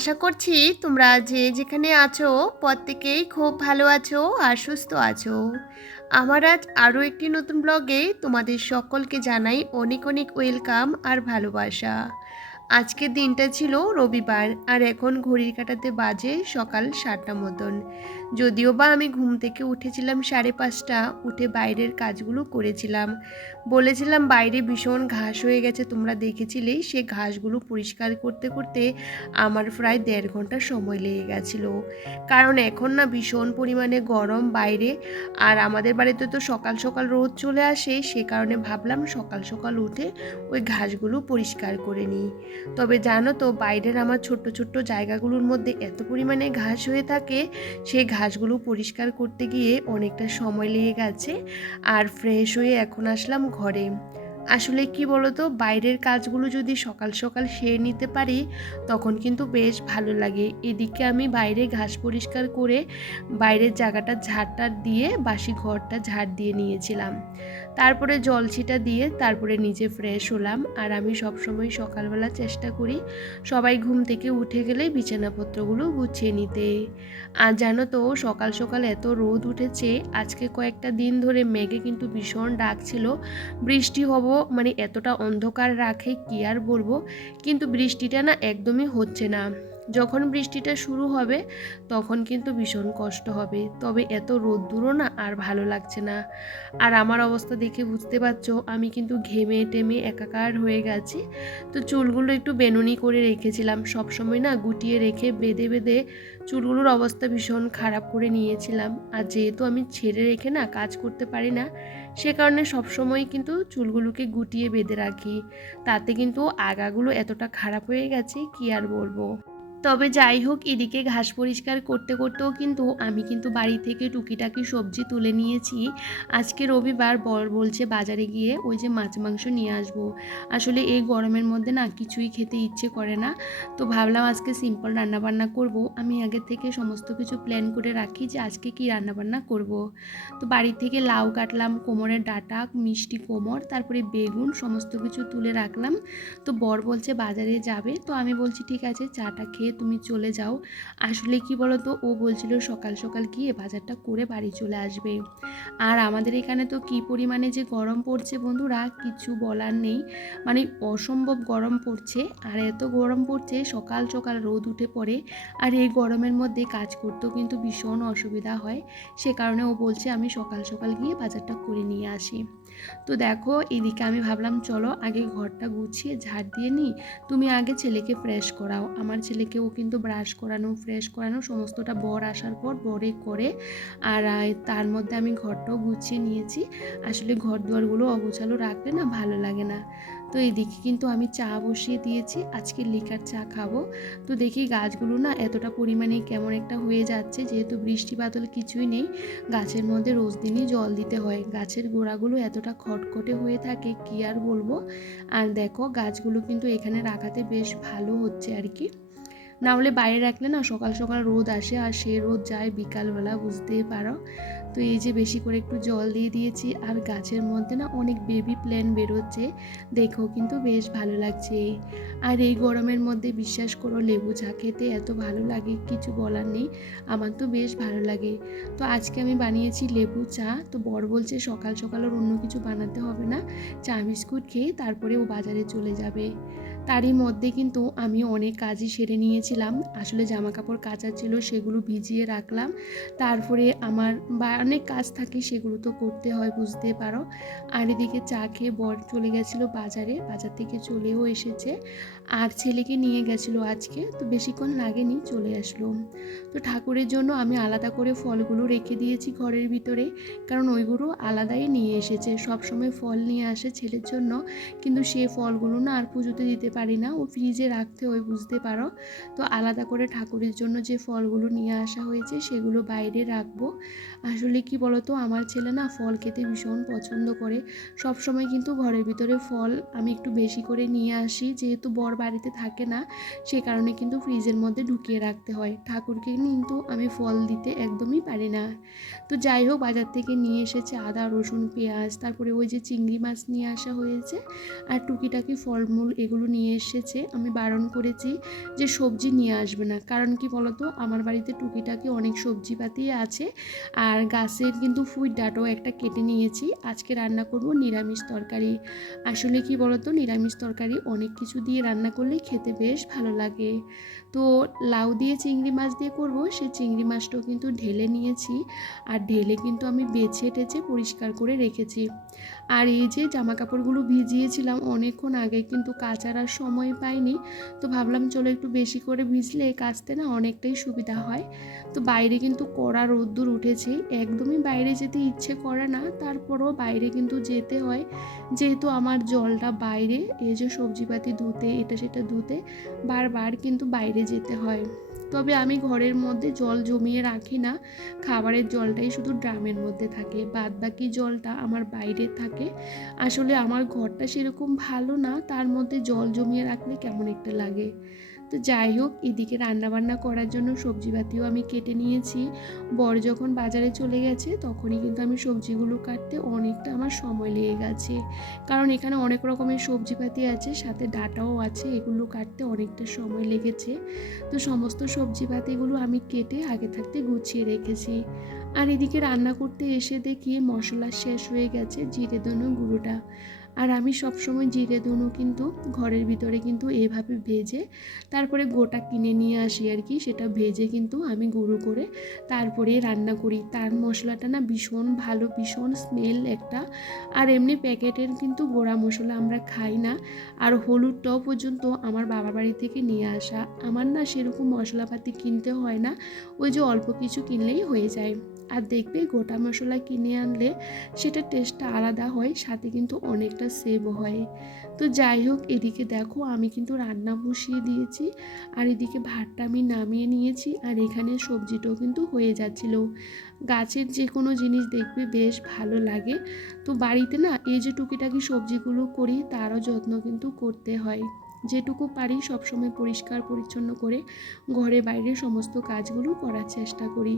আশা করছি তোমরা যে যেখানে আছো প্রত্যেকেই খুব ভালো আছো আর সুস্থ আছো। আমার আজ আরও একটি নতুন ব্লগে তোমাদের সকলকে জানাই অনেক অনেক ওয়েলকাম আর ভালোবাসা। আজকের দিনটা ছিল রবিবার আর এখন ঘড়ির কাঁটাতে বাজে সকাল 7টা মতন। যদিও বা আমি ঘুম থেকে উঠেছিলাম 5:30, উঠে বাইরের কাজগুলো করেছিলাম। বলেছিলাম বাইরে ভীষণ ঘাস হয়ে গেছে, তোমরা দেখেছিলেই। সে ঘাসগুলো পরিষ্কার করতে করতে আমার প্রায় 1.5 ঘন্টা সময় লেগে গেছিলো। কারণ এখন না ভীষণ পরিমাণে গরম বাইরে, আর আমাদের বাড়িতে তো সকাল সকাল রোদ চলে আসে, সে কারণে ভাবলাম সকাল সকাল উঠে ওই ঘাসগুলো পরিষ্কার করে নিই। তবে জানো তো, বাইরের আমার ছোট্ট ছোট্ট জায়গাগুলোর মধ্যে এত পরিমাণে ঘাস হয়ে থাকে, সেই ঘাসগুলো পরিষ্কার করতে গিয়ে অনেকটা সময় লেগে গেছে। আর ফ্রেশ হয়ে এখন আসলাম ঘরে। আসলে কি বলতো, বাইরের কাজগুলো যদি সকাল সকাল সেরে নিতে পারি তখন কিন্তু বেশ ভালো লাগে। এদিকে আমি বাইরে ঘাস পরিষ্কার করে বাইরের জায়গাটা ঝাড়টা দিয়ে বাসি ঘরটা ঝাড় দিয়ে নিয়েছিলাম। তারপরে জল ছিটা দিয়ে তারপরে নিজে ফ্রেশ হলাম। আর আমি সবসময় সকালবেলা চেষ্টা করি সবাই ঘুম থেকে উঠে গেলে বিছানাপত্রগুলো গুছিয়ে নিতে। আর জানো তো, সকাল সকাল এত রোদ উঠেছে, আজকে কয়েকটা দিন ধরে মেঘে কিন্তু ভীষণ ডাক ছিল বৃষ্টি হব, মানে এতটা অন্ধকার রাখে কি আর বলবো। কিন্তু বৃষ্টিটা না একদমই হচ্ছে না। যখন বৃষ্টিটা শুরু হবে তখন কিন্তু ভীষণ কষ্ট হবে। তবে এত রোদ্দুরও না আর ভালো লাগছে না। আর আমার অবস্থা দেখে বুঝতে পারছো, আমি কিন্তু ঘেমে টেমে একাকার হয়ে গেছি। তো চুলগুলো একটু বেনুনি করে রেখেছিলাম, সবসময় না গুটিয়ে রেখে বেঁধে বেঁধে চুলগুলোর অবস্থা ভীষণ খারাপ করে নিয়েছিলাম। আর যেহেতু আমি ছেড়ে রেখে না কাজ করতে পারি না, সে কারণে সবসময় কিন্তু চুলগুলোকে গুটিয়ে বেঁধে রাখি। তাতে কিন্তু আগাগুলো এতটা খারাপ হয়ে গেছে কি আর বলবো। তবে যাই হোক, এদিকে ঘাস পরিষ্কার করতে করতেও কিন্তু আমি কিন্তু বাড়ি থেকে টুকিটাকি সবজি তুলে নিয়েছি। আজকে রবিবার, বর বলছে বাজারে গিয়ে ওই যে মাছ মাংস নিয়ে আসবো। আসলে এই গরমের মধ্যে না কিছুই খেতে ইচ্ছে করে না। তো ভাবলাম আজকে সিম্পল রান্নাবান্না করব। আমি আগের থেকে সমস্ত কিছু প্ল্যান করে রাখি যে আজকে কি রান্নাবান্না করব। তো বাড়ি থেকে লাউ কাটলাম, কোমরের ডাঁটা, মিষ্টি কোমর, তারপরে বেগুন সমস্ত কিছু তুলে রাখলাম। তো বর বলছে বাজারে যাবে, তো আমি বলছি ঠিক আছে, চাটা খেয়ে তুমি চলে যাও। আসলে কি বলো তো, ও বলছিল সকাল সকাল গিয়ে বাজারটা করে বাড়ি চলে আসবে। আর আমাদের এখানে তো কি পরিমাণে যে গরম পড়ছে বন্ধুরা, কিছু বলার নেই। মানে অসম্ভব গরম পড়ছে। আর এত গরম পড়ছে, সকাল সকাল রোদ উঠে পড়ে। আর এই গরমের মধ্যে কাজ করতেও কিন্তু ভীষণ অসুবিধা হয়। সে কারণে ও বলছে আমি সকাল সকাল গিয়ে বাজারটা করে নিয়ে আসি। তো দেখো, এদিকে আমি ভাবলাম চলো আগে ঘরটা গুছিয়ে ঝাড় দিয়ে নিই। তুমি আগে ছেলেকে ফ্রেশ করাও। আমার ছেলেকেও কিন্তু ব্রাশ করানো, ফ্রেশ করানো সমস্তটা বর আসার পর বরে করে। আর তার মধ্যে আমি ঘরটাও গুছিয়ে নিয়েছি। আসলে ঘর দুয়ারগুলো অগোছালো রাখলে না ভালো লাগে না। তো এদিকে কিন্তু আমি চা বসিয়ে দিয়েছি, আজকে লিকার চা খাবো। তো দেখি গাছগুলো না এতটা পরিমাণে কেমন একটা হয়ে যাচ্ছে, যেহেতু বৃষ্টি বাদল কিছুই নেই। গাছের মধ্যে রোজ দিনই জল দিতে হয়, গাছের গোড়াগুলো এতটা খটখটে হয়ে থাকে কি আর বলবো। আর দেখো গাছগুলো কিন্তু এখানে রাখাতে বেশ ভালো হচ্ছে আর কি। না হলে বাইরে রাখলে না সকাল সকাল রোদ আসে আর সে রোদ যায় বিকালবেলা, বুঝতেই পারো। তো এই যে বেশি করে একটু জল দিয়ে দিয়েছি। আর গাছের মধ্যে না অনেক বেবি প্ল্যান বেরোচ্ছে, দেখো কিন্তু বেশ ভালো লাগছে। আর এই গরমের মধ্যে বিশ্বাস করো লেবু চা খেতে এত ভালো লাগে, কিছু বলার নেই। আমার তো বেশ ভালো লাগে। তো আজকে আমি বানিয়েছি লেবু চা। তো বর বলছে সকাল সকাল ওর অন্য কিছু বানাতে হবে না, চা বিস্কুট খেয়ে তারপরে ও বাজারে চলে যাবে। তারই মধ্যে কিন্তু আমি অনেক কাজই সেরে নিয়েছিলাম। আসলে জামা কাপড় কাচা ছিল, সেগুলো ভিজিয়ে রাখলাম। তারপরে আমার অনেক কাজ থাকে, সেগুলো তো করতে হয়, বুঝতে পারো। আর এদিকে চা খেয়ে বর চলে গেছিলো বাজারে, বাজার থেকে চলেও এসেছে। আর ছেলেকে নিয়ে গেছিলো আজকে, তো বেশিক্ষণ লাগেনি, চলে আসলো। তো ঠাকুরের জন্য আমি আলাদা করে ফলগুলো রেখে দিয়েছি ঘরের ভিতরে, কারণ ওইগুলো আলাদাই নিয়ে এসেছে। সব সময় ফল নিয়ে আসে ছেলের জন্য, কিন্তু সে ফলগুলো না আর পুজোতে দিতে পারি না, ও ফ্রিজে রাখতে হয়, বুঝতে পারো। তো আলাদা করে ঠাকুরের জন্য যে ফলগুলো নিয়ে আসা হয়েছে সেগুলো বাইরে রাখবো। আসলে কি বলতো, আমার ছেলে না ফল খেতে ভীষণ পছন্দ করে। সব সময় কিন্তু ঘরের ভিতরে ফল আমি একটু বেশি করে নিয়ে আসি, যেহেতু বর বাড়িতে থাকে না, সে কারণে কিন্তু ফ্রিজের মধ্যে ঢুকিয়ে রাখতে হয়। ঠাকুরকে কিন্তু আমি ফল দিতে একদমই পারি না। তো যাই হোক, বাজার থেকে নিয়ে এসেছে আদা, রসুন, পেঁয়াজ, তারপরে ওই যে চিংড়ি মাছ নিয়ে আসা হয়েছে, আর টুকিটাকি ফলমূল এগুলো নিয়ে এসেছে। আমি বারণ করেছি যে সবজি নিয়ে আসবে না, কারণ কি বলতো, আমার বাড়িতে টুকিটাকি অনেক সবজিপাতি আছে, আর গাছের কিন্তু ফুড ডাঁটাও একটা কেটে নিয়েছি। আজকে রান্না করব নিরামিষ তরকারি। আসলে কি বলতো, নিরামিষ তরকারি অনেক কিছু দিয়ে রান্না করলে খেতে বেশ ভালো লাগে। তো লাউ দিয়ে চিংড়ি মাছ দিয়ে করব, সেই চিংড়ি মাছটাও কিন্তু ঢেলে নিয়েছি, আর ঢেলে কিন্তু আমি বেছে টেছে পরিষ্কার করে রেখেছি। আর এই যে জামা কাপড়গুলো ভিজিয়েছিলাম অনেকক্ষণ আগে, কিন্তু কাচার আর সময় পাইনি, তো ভাবলাম চলো একটু বেশি করে ভিজলে কাচতে না অনেকটাই সুবিধা হয়। তো বাইরে কিন্তু কড়া রোদ্দুর উঠেছে, একদমই বাইরে যেতে ইচ্ছে করে না, তারপরও বাইরে কিন্তু যেতে হয়, যেহেতু আমার জলটা বাইরে, এই যে সবজিপাতি ধুতে, এটা সেটা ধুতে বারবার কিন্তু বাইরে যেতে হয়। তবে আমি ঘরের মধ্যে জল জমিয়ে রাখি না, খাবারের জলটাই শুধু ড্রামের মধ্যে থাকে, বাদ বাকি জলটা আমার বাইরে থাকে। আসলে আমার ঘরটা সেরকম ভালো না, তার মধ্যে জল জমিয়ে রাখলে কেমন একটা লাগে। তো যাই হোক, এদিকে রান্নাবান্না করার জন্য সবজিপাতিও আমি কেটে নিয়েছি। বর যখন বাজারে চলে গেছে তখনই কিন্তু আমি সবজিগুলো কাটতে অনেকটা আমার সময় লেগে গেছে, কারণ এখানে অনেক রকমের সবজিপাতি আছে, সাথে ডাঁটাও আছে, এগুলো কাটতে অনেকটা সময় লেগেছে। তো সমস্ত সবজিপাতিগুলো আমি কেটে আগে থাকতে গুছিয়ে রেখেছি। আর এদিকে রান্না করতে এসে দেখি মশলা শেষ হয়ে গেছে, জিরে ধনে গুঁড়োটা। আর আমি সবসময় জিরে ধনে কিন্তু ঘরের ভিতরে কিন্তু এভাবে ভেজে তারপরে গোটা কিনে নিয়ে আসি আর কি, সেটা ভেজে কিন্তু আমি গুঁড়ো করে তারপরে রান্না করি। তার মশলাটা না ভীষণ ভালো, ভীষণ স্মেল একটা। আর এমনি প্যাকেটের কিন্তু গোড়া মশলা আমরা খাই না। আর হলুদটাও পর্যন্ত আমার বাবা বাড়ি থেকে নিয়ে আসা, আমার না সেরকম মশলাপাতি কিনতে হয় না, ওই যে অল্প কিছু কিনলেই হয়ে যায়। আর দেখবে গোটা মশলা কিনে আনলে সেটা টেস্টটা আলাদা হয়, সাথে কিন্তু অনেকটা সেভও হয়। তো যাই হোক, এদিকে দেখো আমি কিন্তু রান্না বসিয়ে দিয়েছি, আর এদিকে ভাতটা আমি নামিয়ে নিয়েছি, আর এখানে সবজিটাও কিন্তু হয়ে যাচ্ছিল। গাছের যে কোনো জিনিস দেখবে বেশ ভালো লাগে। তো বাড়িতে না এই যে টুকিটাকি সবজিগুলো করি তারও যত্ন কিন্তু করতে হয়। যেটুকু পারি সবসময় পরিষ্কার পরিচ্ছন্ন করে ঘরে বাইরে সমস্ত কাজগুলো করার চেষ্টা করি।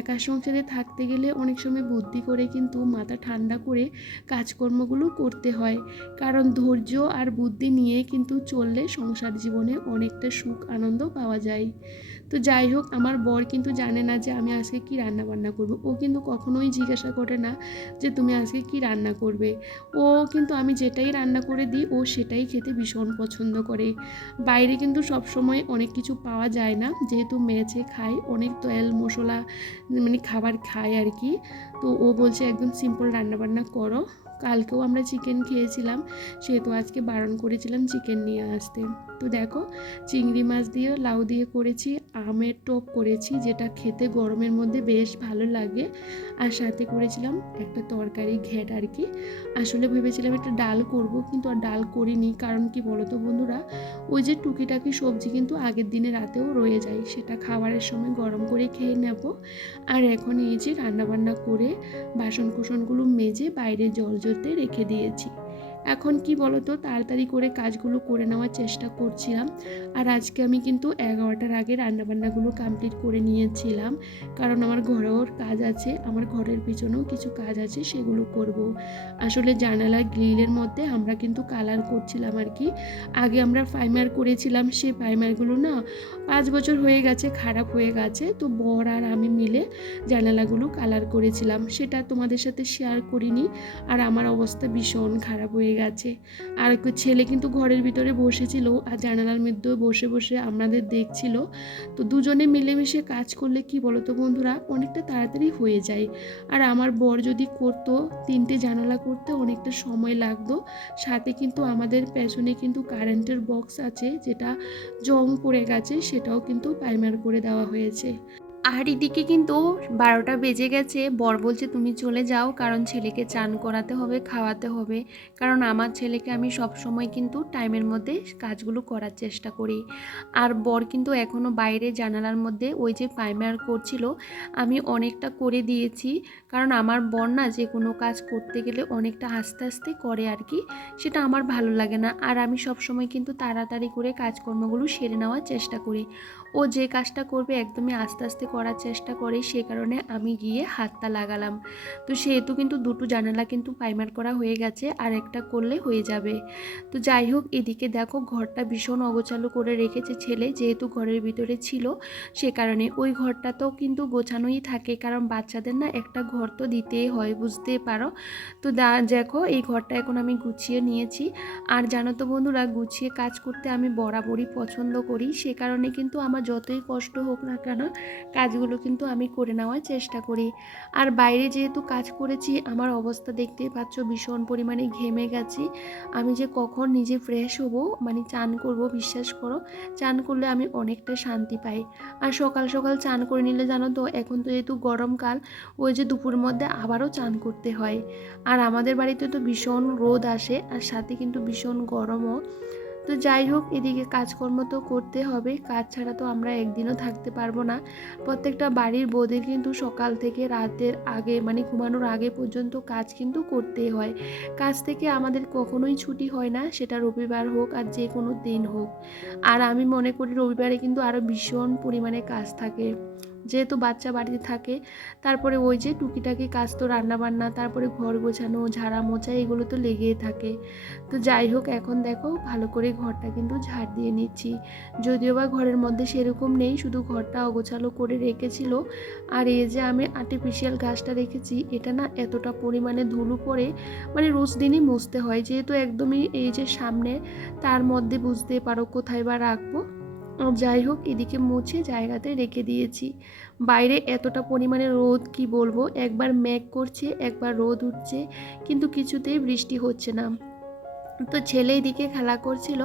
একা সংসারে থাকতে গেলে অনেক সময় বুদ্ধি করে কিন্তু মাথা ঠান্ডা করে কাজকর্মগুলো করতে হয়, কারণ ধৈর্য আর বুদ্ধি নিয়ে কিন্তু চললে সংসার জীবনে অনেকটা সুখ আনন্দ পাওয়া যায়। তো যাই হোক, আমার বর কিন্তু জানে না যে আমি আজকে কি রান্না বান্না করব, ও কিন্তু কখনোই জিজ্ঞাসা করে না যে তুমি আজকে কি রান্না করবে। ও কিন্তু আমি যেটাই রান্না করে দিই ও সেটাই খেতে ভীষণ পছন্দ করে। বাইরে কিন্তু সব সময় অনেক কিছু পাওয়া যায় না, যেহেতু মেঝে খায় অনেক তেল মশলা মানে খাবার খায় আর কি। তো ও বলছে একদম সিম্পল রান্নাবান্না করো। কালকেও আমরা চিকেন খেয়েছিলাম, সেহেতু আজকে বারণ করেছিলাম চিকেন নিয়ে আসতে। তো দেখো, চিংড়ি মাছ দিয়ে লাউ দিয়ে করেছি, আমের টক করেছি যেটা খেতে গরমের মধ্যে বেশ ভালো লাগে, আর সাথে করেছিলাম একটা তরকারি ঘ্যাট আর কি। আসলে ভেবেছিলাম একটা ডাল করব, কিন্তু আর ডাল করিনি, কারণ কি বলতো বন্ধুরা, ওই যে টুকিটাকি সবজি কিন্তু আগের দিনে রাতেও রয়ে যায়, সেটা খাবারের সময় গরম করে খেয়ে নেব। আর এখন এই যে রান্নাবান্না করে বাসন কোসনগুলো মেজে বাইরে জল জ্বলতে রেখে দিয়েছি। এখন কি বলতো, তাড়াতাড়ি করে কাজগুলো করে নেওয়ার চেষ্টা করছিলাম। আর আজকে আমি কিন্তু 11টার আগে রান্নাবান্নাগুলো কমপ্লিট করে নিয়েছিলাম, কারণ আমার ঘরেও কাজ আছে, আমার ঘরের পিছনেও কিছু কাজ আছে, সেগুলো করব। আসলে জানালার গ্রিলের মধ্যে আমরা কিন্তু কালার করছিলাম আর কি। আগে আমরা প্রাইমার করেছিলাম, সে প্রাইমারগুলো না 5 বছর হয়ে গেছে, খারাপ হয়ে গেছে। তো বর আর আমি মিলে জানালাগুলো কালার করেছিলাম, সেটা তোমাদের সাথে শেয়ার করিনি। আর আমার অবস্থা ভীষণ খারাপ হয়ে গেছে। আর ছেলে কিন্তু ঘরের ভিতরে বসেছিল, আর জানালার মধ্যেও বসে বসে আমাদের দেখছিল। তো দুজনে মিলেমিশে কাজ করলে কি বলতো বন্ধুরা, অনেকটা তাড়াতাড়ি হয়ে যায়। আর আমার বর যদি করতো, 3টে জানালা করতে অনেকটা সময় লাগতো। সাথে কিন্তু আমাদের পেছনে কিন্তু কারেন্টের বক্স আছে, যেটা জং পড়ে গেছে, সেটাও কিন্তু প্রাইমার করে দেওয়া হয়েছে। আর এদিকে কিন্তু 12টা বেজে গেছে। বর বলছে তুমি চলে যাও, কারণ ছেলেকে চান করাতে হবে, খাওয়াতে হবে। কারণ আমার ছেলেকে আমি সবসময় কিন্তু টাইমের মধ্যে কাজগুলো করার চেষ্টা করি। আর বর কিন্তু এখনও বাইরে জানালার মধ্যে ওই যে প্রাইমার করছিল, আমি অনেকটা করে দিয়েছি। কারণ আমার বর না যে কোনো কাজ করতে গেলে অনেকটা আস্তে আস্তে করে আর কি, সেটা আমার ভালো লাগে না। আর আমি সবসময় কিন্তু তাড়াতাড়ি করে কাজকর্মগুলো সেরে নেওয়ার চেষ্টা করি। ও যে কাজটা করবে একদমই আস্তে আস্তে করার চেষ্টা করে, সে কারণে আমি গিয়ে হাতটা লাগালাম। তো সেহেতু কিন্তু দুটো জানালা কিন্তু প্রাইমার করা হয়ে গেছে, আর একটা করলে হয়ে যাবে। তো যাই হোক, এদিকে দেখো ঘরটা ভীষণ অগোছালো করে রেখেছে ছেলে, যেহেতু ঘরের ভিতরে ছিল সে কারণে। ওই ঘরটাতেও কিন্তু গোছানোই থাকে, কারণ বাচ্চাদের না একটা ঘর তো দিতেই হয়, বুঝতে পারো। তো দেখো এই ঘরটা এখন আমি গুছিয়ে নিয়েছি। আর জানো তো বন্ধুরা, গুছিয়ে কাজ করতে আমি বরাবরই পছন্দ করি, সে কারণে কিন্তু আমার যতই কষ্ট হোক না কেন কাজগুলো কিন্তু আমি করে নেওয়ার চেষ্টা করি। আর বাইরে যেহেতু কাজ করেছি, আমার অবস্থা দেখতেই পাচ্ছ, ভীষণ পরিমাণে ঘেমে গেছি। আমি যে কখন নিজে ফ্রেশ হব, মানে চান করব, বিশ্বাস করো চান করলে আমি অনেকটা শান্তি পাই। আর সকাল সকাল চান করে নিলে জানো তো, এখন তো যেহেতু গরমকাল, ওই যে দুপুর মধ্যে আবারও চান করতে হয়। আর আমাদের বাড়িতে তো ভীষণ রোদ আসে, আর সাথে কিন্তু ভীষণ গরমও। তো যাই হোক, এদিকে কাজকর্ম তো করতে হবে, কাজ ছাড়া তো আমরা একদিনও থাকতে পারবো না। প্রত্যেকটা বাড়ির বউদের কিন্তু সকাল থেকে রাতের আগে, মানে ঘুমানোর আগে পর্যন্ত কাজ কিন্তু করতেই হয়। কাজ থেকে আমাদের কখনোই ছুটি হয় না, সেটা রবিবার হোক আর যে কোনো দিন হোক। আর আমি মনে করি রবিবারে কিন্তু আরও ভীষণ পরিমাণে কাজ থাকে, যেহেতু বাচ্চা বাড়িতে থাকে। তারপরে ওই যে টুকিটাকি কাজ তো রান্নাবান্না, তারপরে ঘর গোছানো, ঝাড়া মোছা, এগুলো তো লেগেই থাকে। তো যাই হোক, এখন দেখো ভালো করে ঘরটা কিন্তু ঝাড় দিয়ে নিচ্ছি। যদিও বা ঘরের মধ্যে সেরকম নেই, শুধু ঘরটা অগোছালো করে রেখেছিল। আর এই যে আমি আর্টিফিশিয়াল গাছটা রেখেছি, এটা না এতটা পরিমাণে ধুলো পড়ে, মানে রোজ দিনই মুছতে হয়, যেহেতু একদমই এই যে সামনে, তার মধ্যে বুঝতে পারো কোথায় বা রাখবো। যাই হোক, এদিকে মুছে জায়গাতে রেখে দিয়েছি। বাইরে এতটা পরিমাণে রোদ, কি বলবো, একবার মেঘ করছে একবার রোদ উঠছে, কিন্তু কিছুতেই বৃষ্টি হচ্ছে না। তো ছেলে এদিকে খেলা করছিল,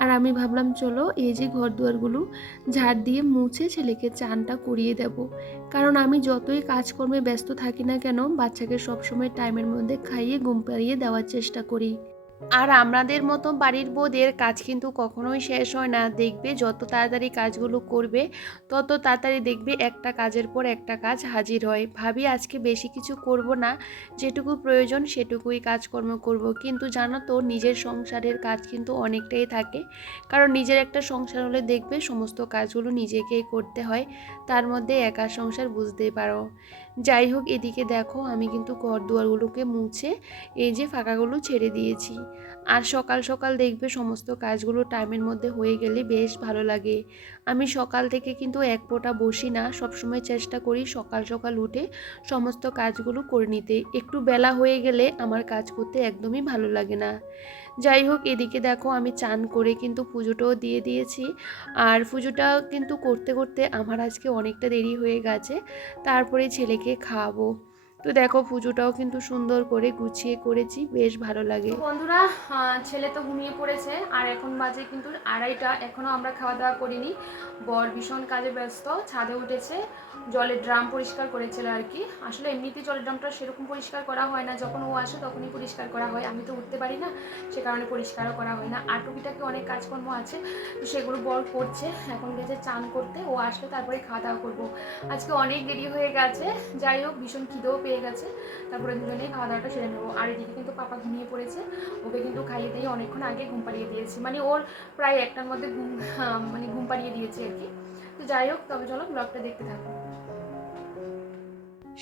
আর আমি ভাবলাম চলো এই যে ঘর দুয়ারগুলো ঝাড় দিয়ে মুছে ছেলেকে চানটা করিয়ে দেব। কারণ আমি যতই কাজকর্মে ব্যস্ত থাকি না কেন, বাচ্চাকে সবসময় টাইমের মধ্যে খাইয়ে ঘুম পাড়িয়ে দেওয়ার চেষ্টা করি। আর আমাদের মতো বাড়ির বউদের কাজ কিন্তু কখনোই শেষ হয় না, দেখবে যত তাড়াতাড়ি কাজগুলো করবে তত তাড়াতাড়ি দেখবে একটা কাজের পর একটা কাজ হাজির হয়। ভাবি আজকে বেশি কিছু করব না, যেটুকু প্রয়োজন সেটুকুই কাজকর্ম করব। কিন্তু জানো তো, নিজের সংসারের কাজ কিন্তু অনেকটাই থাকে, কারণ নিজের একটা সংসার হলে দেখবে সমস্ত কাজগুলো নিজেকেই করতে হয়, তার মধ্যে একা সংসার, বুঝতেই পারো। যাই হোক, এদিকে দেখো আমি কিন্তু ঘর দুয়ারগুলোকে মুছে এই যে ফাঁকাগুলো ছেড়ে দিয়েছি। আর সকাল সকাল দেখবে সমস্ত কাজগুলো টাইমের মধ্যে হয়ে গেলে বেশ ভালো লাগে। আমি সকাল থেকে কিন্তু এক ফোঁটা বসি না, সবসময় চেষ্টা করি সকাল সকাল উঠে সমস্ত কাজগুলো করে নিতে। একটু বেলা হয়ে গেলে আমার কাজ করতে একদমই ভালো লাগে না। যাই হোক, এদিকে দেখো আমি চান করে কিন্তু পুজোটাও দিয়ে দিয়েছি। আর পুজোটা কিন্তু করতে করতে আমার আজকে অনেকটা দেরি হয়ে গেছে, তারপরে ছেলেকে খাওয়াবো। তো দেখো পুজোটাও কিন্তু সুন্দর করে গুছিয়ে করেছি, বেশ ভালো লাগে। বন্ধুরা, ছেলে তো ঘুমিয়ে পড়েছে, আর এখন বাজে কিন্তু 2:30, এখনও আমরা খাওয়া দাওয়া করিনি। বর ভীষণ কাজে ব্যস্ত, ছাদে উঠেছে, জলের ড্রাম পরিষ্কার করেছিল আর কি। আসলে এমনিতেই জলের ড্রামটা সেরকম পরিষ্কার করা হয় না, যখন ও আসে তখনই পরিষ্কার করা হয়, আমি তো উঠতে পারি না, সে কারণে পরিষ্কারও করা হয় না। আর টুকিটাকি অনেক কাজকর্ম আছে, তো সেগুলো বর করছে। এখন গেছে চান করতে, ও আসলে তারপরে খাওয়া দাওয়া করবো। আজকে অনেক দেরি হয়ে গেছে, যাই হোক ভীষণ খিদেও পেয়ে গেছে, তারপরে দুজনেই খাওয়া দাওয়াটা সেরে নেবো। আর এদিকে কিন্তু পাপা ঘুমিয়ে পড়েছে, ওকে কিন্তু খাইয়ে দিয়ে অনেকক্ষণ আগে ঘুম পাড়িয়ে দিয়েছি, মানে ওর প্রায় 1টার মধ্যে ঘুম পাড়িয়ে দিয়েছি আর কি। তো যাই হোক, তবে চলো ব্লগটা দেখতে থাকো।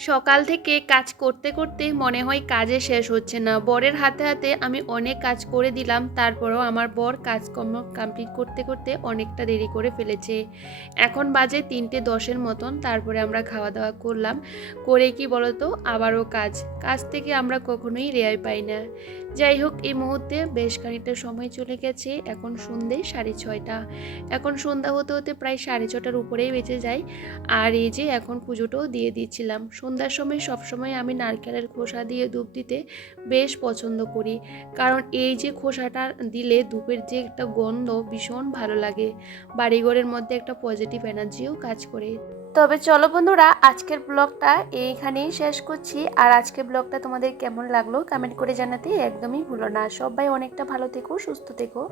সকাল থেকে কাজ করতে করতে মনে হয় কাজে শেষ হচ্ছে না। বরের হাতে হাতে আমি অনেক কাজ করে দিলাম, তারপরেও আমার বর কাজকর্ম কমপ্লিট করতে করতে অনেকটা দেরি করে ফেলেছে। এখন বাজে 3:10 মতন, তারপরে আমরা খাওয়া দাওয়া করলাম। করে কি বলতো, আবারও কাজ থেকে আমরা কখনোই রেহাই পাই না। যাই হোক, এই মুহূর্তে বেশ খানিকটা সময় চলে গেছে, এখন সন্ধ্যে 6:30। এখন সন্ধ্যা হতে হতে প্রায় 6:30টার উপরেই বেঁচে যায়। আর এই যে এখন পুজোটাও দিয়ে দিচ্ছিলাম, সন্ধ্যার সময় সবসময় আমি নারকেলের খোসা দিয়ে ধূপ দিতে বেশ পছন্দ করি, কারণ এই যে খোসাটা দিলে ধূপের যে একটা গন্ধ ভীষণ ভালো লাগে, বাড়িঘরের মধ্যে একটা পজিটিভ এনার্জিও কাজ করে। তবে চলো বন্ধুরা, আজকের ব্লগটা এইখানেই শেষ করছি। আর আজকের ব্লগটা তোমাদের কেমন লাগলো কমেন্ট করে জানাতে একদমই ভুলো না। সবাই অনেকটা ভালো থেকো, সুস্থ থেকো।